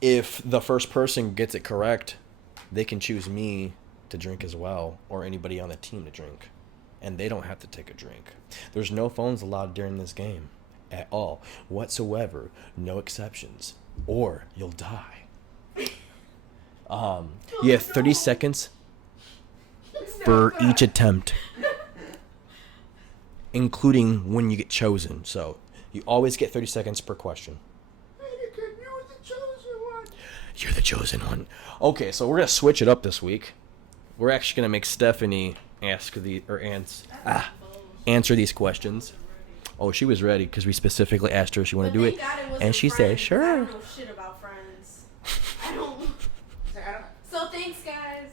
if the first person gets it correct, they can choose me to drink as well, or anybody on the team to drink, and they don't have to take a drink. There's no phones allowed during this game at all whatsoever, no exceptions, or you'll die. You have 30 seconds for each attempt, including when you get chosen. So you always get 30 seconds per question. You're the chosen one. Okay, so we're gonna switch it up this week. We're actually gonna make Stephanie answer these questions. Oh, she was ready because we specifically asked her if she wanted to do it, and she said sure. I don't know shit about Friends. I don't. So thanks, guys.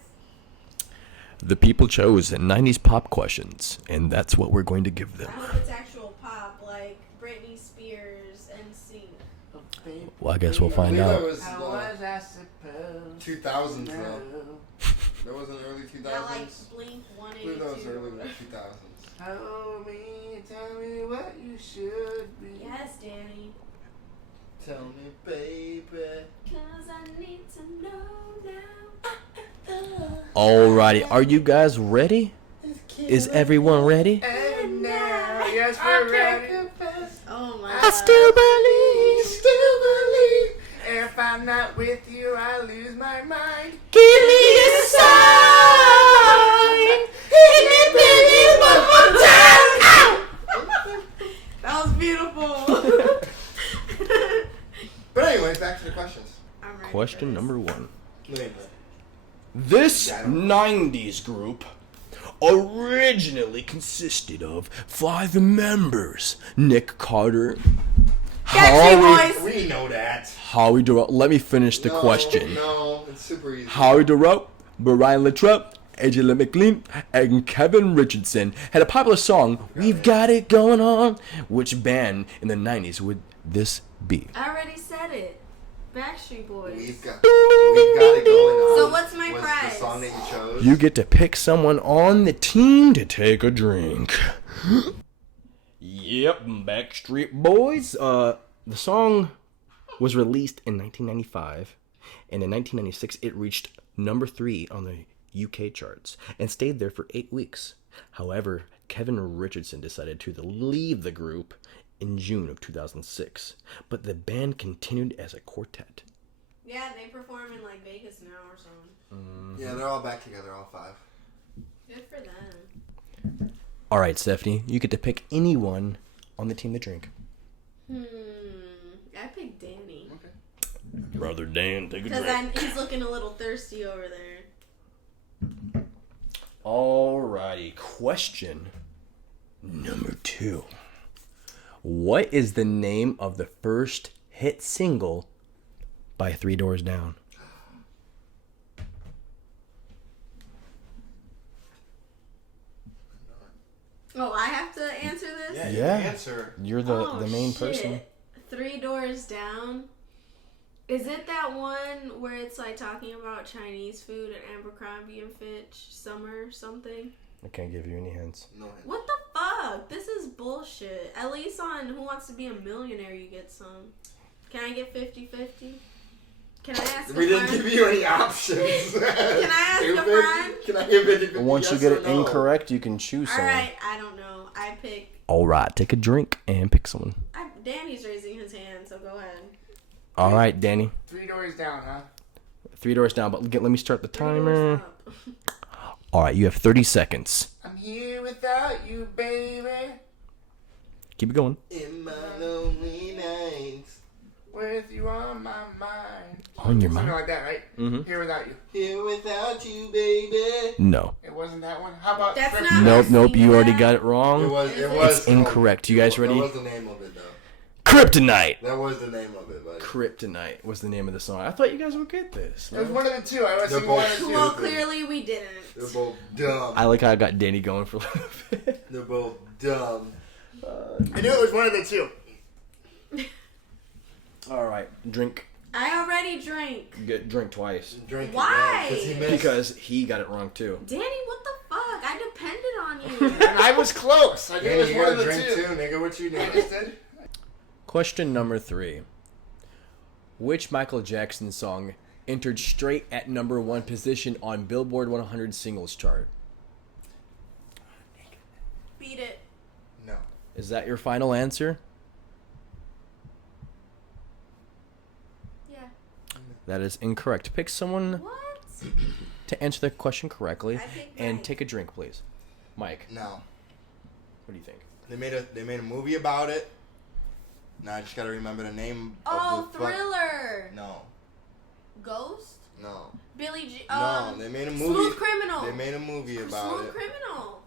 The people chose 90s pop questions, and that's what we're going to give them. I hope it's actual pop, like Britney Spears and Sing. Well, I guess we'll I find believe that out. was How was I supposed 2000s to though. know? That wasn't early 2000s. Not like Blink I believe that was early 182. 2000s. Hold me, tell me what you should be. Yes, Danny. Tell me, baby. 'Cause I need to know now. Alrighty, are you guys ready? Is everyone ready? And now, yes, we're ready. Oh my I god. still believe. If I'm not with you, I lose my mind. Give me a sign. Hit me, baby, one more time. That was beautiful. But anyways, back to the questions. I'm ready Question for this. number 1. Name This 90s group originally consisted of 5 members. Nick Carter, Backstreet Boys. We know that. Howie Durrell. Let me finish the No, question. No, it's super easy. Howie Durrell, Brian Latrell, Angela McLean, and Kevin Richardson had a popular song, We've Got It Going On. Which band in the 90s would this be? I already said it. Backstreet Boys. We've got it going on. So what's my was prize? The song that you chose. You get to pick someone on the team to take a drink. Yep, Backstreet Boys. The song was released in 1995, and in 1996 it reached number 3 on the UK charts and stayed there for 8 weeks. However, Kevin Richardson decided to leave the group in June of 2006, but the band continued as a quartet. Yeah, they perform in like Vegas now or something. Yeah, they're all back together, all 5. Good for them. All right, Stephanie, you get to pick anyone on the team to drink. I picked Danny. Brother Dan, take a Because drink. he's looking a little thirsty over there. Alrighty, question number 2. What is the name of the first hit single by 3 Doors Down? Oh, I have to answer this? Yeah, Yeah. you answer. You're the main person. 3 Doors Down. Is it that one where it's like talking about Chinese food at Abercrombie and Fitch, summer something? I can't give you any hints. No. What the fuck? This is bullshit. At least on Who Wants to Be a Millionaire you get some. Can I get 50-50? Can I ask We a didn't friend? give you any options. Can I ask a friend? Can I give 50? Once you yes get or it no? incorrect, you can choose someone. Alright, I don't know. I pick... Alright, take a drink and pick someone. Danny's raising his hand, so go ahead. Alright, Danny. 3 Doors Down, huh? 3 Doors Down, but let me start the 3 doors timer. up. Alright, you have 30 seconds. I'm here without you, baby. Keep it going. In my lonely nights, With you on my mind. On your Something mind? like that, right? Mm-hmm. Here without you. here without you, baby. No. It wasn't that one. How about That's Trip- not- Nope, you already that. got it wrong. It was. It's incorrect. You guys ready? That was the name of it, though. Kryptonite. That was the name of it, buddy. Kryptonite was the name of the song. I thought you guys would get this. It was Man. one of the two. I was They're thinking one of both the two. Well, Stupid. clearly we They're didn't. both dumb. I like how I got Danny going for a little bit. They're both dumb. I knew it was one of the two. Alright, drink. I already drank. Drink twice. Drink it, Why? yeah, 'cause he missed. Because he got it wrong too. Danny, what the fuck? I depended on you. And I was close. I knew it Danny, was you one of gotta the drink two. too, nigga. What you I doing? just did. Question number 3. Which Michael Jackson song entered straight at number 1 position on Billboard 100 singles chart? Beat it. No. Is that your final answer? Yeah. That is incorrect. Pick someone What? to answer the question correctly I picked and Mike. take a drink, please. Mike, No. what do you think? They made a movie about it. Now I just gotta remember the name Oh, of the fuck- Thriller. No. Ghost? No. Billy G. No, they made a movie. Smooth Criminal. They made a movie about Smooth it. Criminal.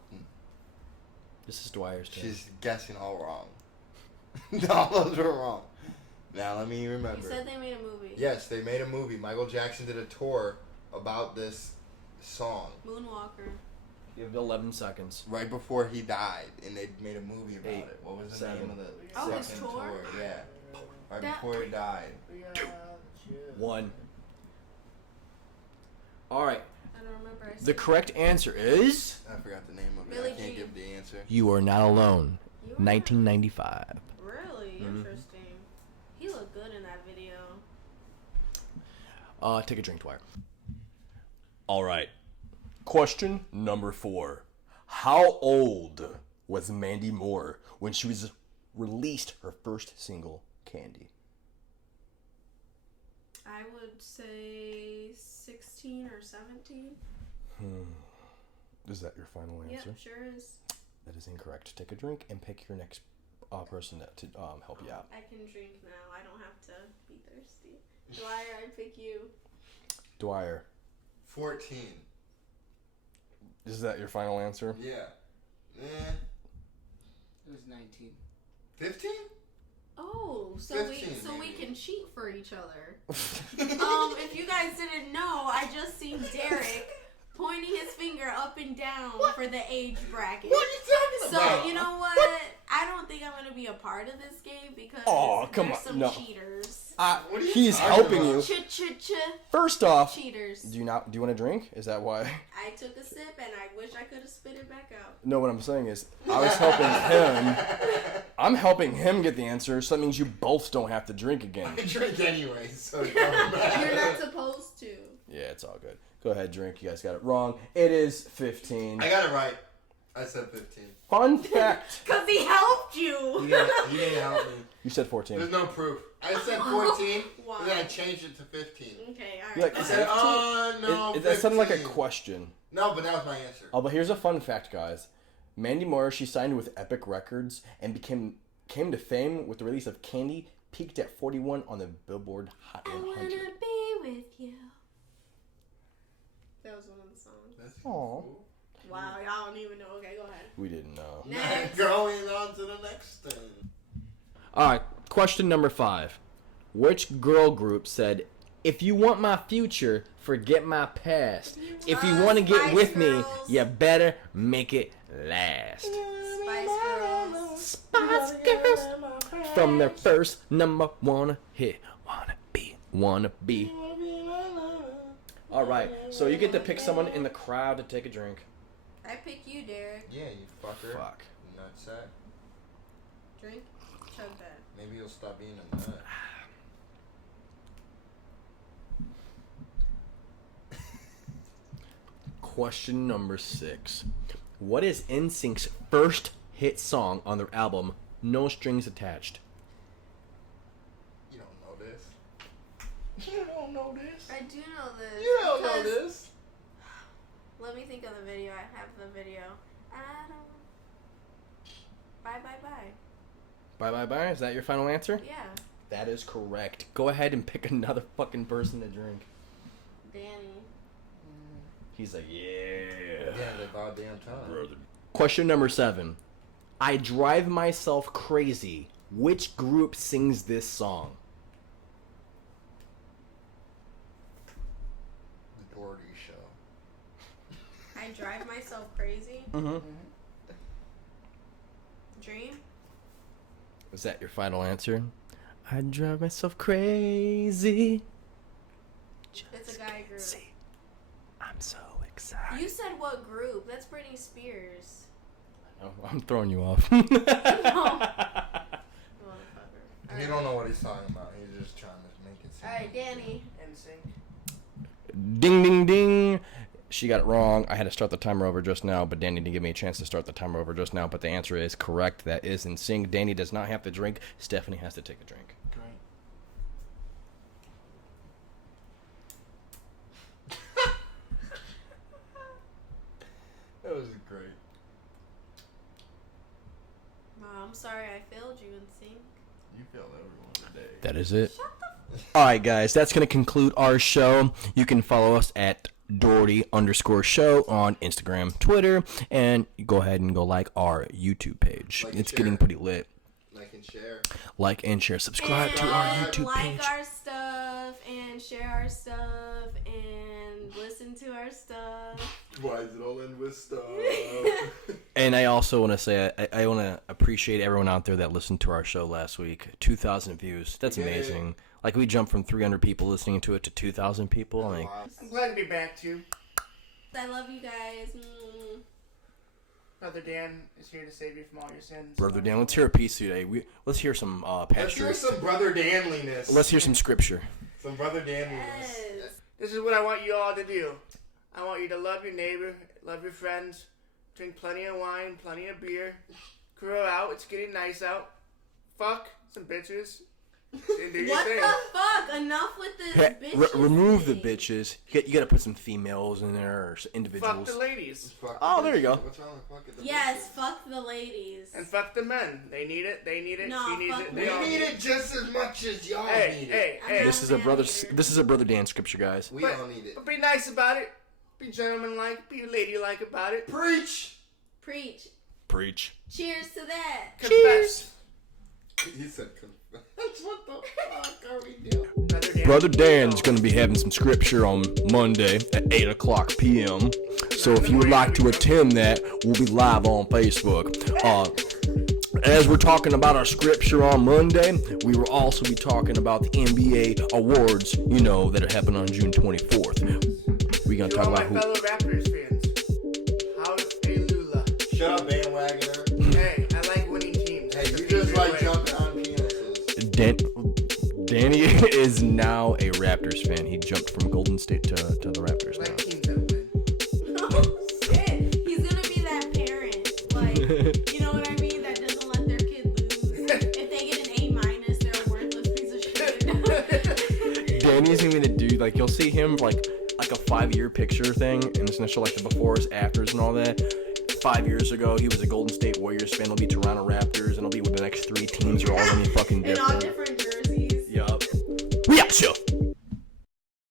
This is Dwyer's turn. She's guessing all wrong. All those were wrong. Now let me remember. You said they made a movie. Yes, they made a movie. Michael Jackson did a tour about this song Moonwalker. You have 11 seconds. right before he died, and they made a movie about 8, it. What was the 7, name of the Oh, his second tour? Yeah, right That- before he died. 1. Alright, I don't remember. I the said- correct answer is... I forgot the name of it. Billie I can't Jean. give the answer. You Are Not Alone. You were 1995. Really Mhm. interesting. He looked good in that Take a drink, Dwyer. All right. Question number 4. How old was Mandy Moore when she was released her first single, Candy? I would say 16 or 17. Is that your final answer? Yep, sure is. That is incorrect. Take a drink and pick your next person to help you out. I can drink now. I don't have to be thirsty. Dwyer, I pick you. Dwyer. 14. Is that your final answer? Yeah. It was 19. 15? Oh, so 15, we maybe. can cheat for each other. If you guys didn't know, I just seen Derek pointing his finger up and down for the age bracket. What are you talking about? So, you know what? I don't think I'm going to be a part of this game because there's some cheaters. What are you He's talking helping about? you. First off, Cheaters. do you want a drink? Is that why? I took a sip and I wish I could have spit it back out. No, what I'm saying is I was helping him. I'm helping him get the answer, so that means you both don't have to drink again. I drink anyway, so it don't matter. You're not supposed to. Yeah, it's all good. Go ahead, drink. You guys got it wrong. It is 15. I got it right. I said 15. Fun fact. Because he helped you. You didn't help me. You said 14. There's no proof. I said 14, Why? and then I changed it to 15. Okay, You're alright. like, I said, oh, no, That sounded like a 15. question. No, but that was my answer. Oh, but here's a fun fact, guys. Mandy Moore, she signed with Epic Records and came to fame with the release of Candy, peaked at 41 on the Billboard Hot I 100. wanna be with you. That was one of the songs. That's Aw. cool. Wow, y'all don't even know. Okay, go ahead. We didn't know. Next. Going on to the next thing. Alright, question number 5. Which girl group said, "If you want my future, forget my past. If you want to get Spice with me, Girls. you better make it last." Spice Girls. Spice Girls from their first number 1 hit. Wanna be. Alright, so you get to pick someone in the crowd to take a drink. I pick you, Derek. Yeah, you fucker. Fuck. Nutsack. Drink. Chug that. Maybe you'll stop being a nut. Question number 6. What is NSYNC's first hit song on their album, No Strings Attached? You don't know this. You don't know this. I do know this. You don't know because- this. Let me think of the video. I have the video. I don't. Bye, bye, bye. Bye bye bye. Is that your final answer? Yeah. That is correct. Go ahead and pick another fucking person to drink. Danny. He's like, yeah. Yeah, they bought damn time. Question number 7. I drive myself crazy. Which group sings this song? The Dougherty Show. I drive myself crazy. Mm-hmm. Dream. Is that your final answer? I drive myself crazy. It's a guy group. See, I'm so excited. You said what group? That's Britney Spears. Oh, I'm throwing you off. Motherfucker. You don't know what he's talking about. He's just trying to make it seem. Alright, Danny. NSYNC. Ding, ding, ding. She got it wrong. I had to start the timer over just now, but Danny didn't give me a chance to start the timer over just now. But the answer is correct. That is NSYNC. Danny does not have to drink. Stephanie has to take a drink. Great. That was great. I'm sorry I failed you in sync. You failed everyone today. That is it. Alright, guys. That's going to conclude our show. You can follow us at Dougherty_show on Instagram, Twitter, and go ahead and go like our YouTube page. Like and It's getting share. pretty lit. Like and share. Like and share. Subscribe to our YouTube like page. our stuff and share our stuff and listen to our stuff. Why is it all in with stuff? And I also want to say I want to appreciate everyone out there that listened to our show last week. 2,000 views. That's Yeah. amazing. Like, we jumped from 300 people listening to it to 2,000 people. Like, Wow. I'm glad to be back too. I love you guys. Brother Dan is here to save you from all your sins. Brother Dan, let's hear a piece today. Let's hear some Let's pastor. hear some brother Danliness. Let's hear some scripture. So Brother Dan Yes. This is what I want you all to do. I want you to love your neighbor, love your friends, drink plenty of wine, plenty of beer, grow out. It's getting nice out. Fuck some bitches. And do your What thing. the fuck? Enough with this Hey, bitches remove the thing. bitches. You gotta put some females in there or Fuck individuals. the ladies. Fuck Oh, there you go. What's wrong with fucking the Yes, bitches? fuck the ladies. And fuck the men. They need it. They need it. No, she needs fuck it. me. They all We need need it just as much as y'all Hey, need it. hey, I'm hey. not This is a man brother. hater. This is a brother Dan scripture, guys. We all need it. But be nice about it. Be gentlemanlike. Be ladylike about it. Preach! Preach. Preach. Cheers to that. Confess. He said confess. What the fuck are we doing? Brother Dan's gonna be having some scripture on Monday at 8 o'clock p.m. So if you would like to attend that, we'll be live on Facebook. As we're talking about our scripture on Monday, we will also be talking about the NBA awards, you know, that are happening on June 24th. We're gonna To talk all my about who. fellow Raptors fans, hallelujah. Shut up, bandwagoner. Hey, I like winning teams. Hey, It's you a just easier like way. jumping on penises. Danny is now a Raptors fan. He jumped from Golden State to the Raptors I like now. teams that win. Oh shit. He's gonna be that parent. Like, you know what I mean? That doesn't let their kid lose. If they get an A-, they're a worthless piece of shit. Danny's even gonna do, like, you'll see him like a 5-year picture thing, and it's gonna show like the befores, afters, and all that. 5 years ago, he was a Golden State Warriors fan. He'll be Toronto Raptors, and he'll be with the next 3 teams are all gonna be fucking In all different. different jerseys. Yup. We out, show.